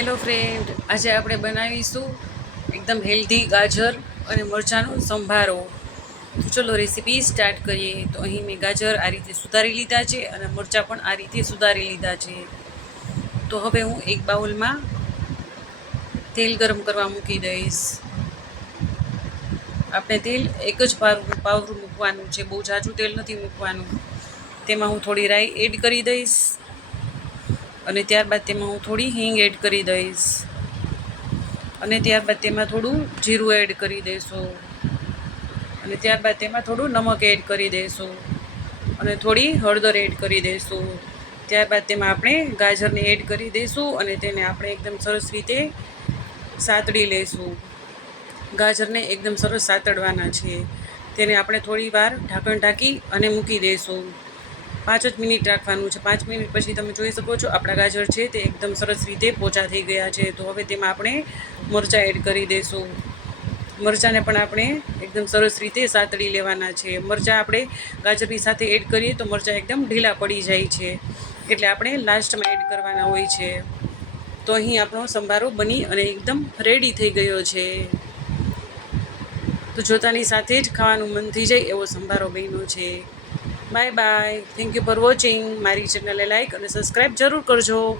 Hello friend આજે આપણે બનાવીશું એકદમ હેલ્ધી ગાજર અને મરચાંનો સંભારો. તો ચલો રેસીપી સ્ટાર્ટ કરીએ. તો અહીં મેં ગાજર આ રીતે સુધારી લીધા છે અને મરચાં પણ આ રીતે સુધારી લીધા છે. તો હવે હું એક બાઉલમાં તેલ ગરમ કરવા મૂકી દઈશ. આપણે તેલ એક જ પાવરું પાવરું મૂકવાનું છે. બહુ જાજુ તેલ નથી મૂકવાનું. તેમાં હું થોડી રાઈ એડ કરી દઈશ. અને ત્યારબાદ તેમાં હું થોડી હિંગ એડ કરી દઈશ. અને ત્યારબાદ તેમાં થોડું જીરું એડ કરી દઈશું અને ત્યારબાદ તેમાં થોડું નમક એડ કરી દઈશું અને થોડી હળદર એડ કરી દઈશું ત્યારબાદ તેમાં આપણે ગાજરને એડ કરી દઈશું અને તેને આપણે એકદમ સરસ રીતે સાતડી લઈશું ગાજરને એકદમ સરસ સાતડવાના છે. તેને આપણે થોડી વાર ઢાંકણ ઢાંકી અને મૂકી દઈશું પાંચ જ મિનિટ રાખવાનું છે. પાંચ મિનિટ પછી તમે જોઈ શકો છો, આપણા ગાજર છે તે એકદમ સરસ રીતે પોચા થઈ ગયા છે. તો હવે તેમાં આપણે મરચાં એડ કરી દઈશું મરચાંને પણ આપણે એકદમ સરસ રીતે સાતળી લેવાના છે. મરચાં આપણે ગાજરની સાથે એડ કરીએ તો મરચાં એકદમ ઢીલા પડી જાય છે. એટલે આપણે લાસ્ટમાં એડ કરવાના હોય છે. તો અહીં આપણો સંભારો બની અને એકદમ રેડી થઈ ગયો છે. તો જોતાની સાથે જ ખાવાનું મન થઈ જાય એવો સંભારો બન્યો છે. Bye bye. Thank you for watching મારી ચેનલને લાઈક અને સબસ્ક્રાઈબ જરૂર કરજો.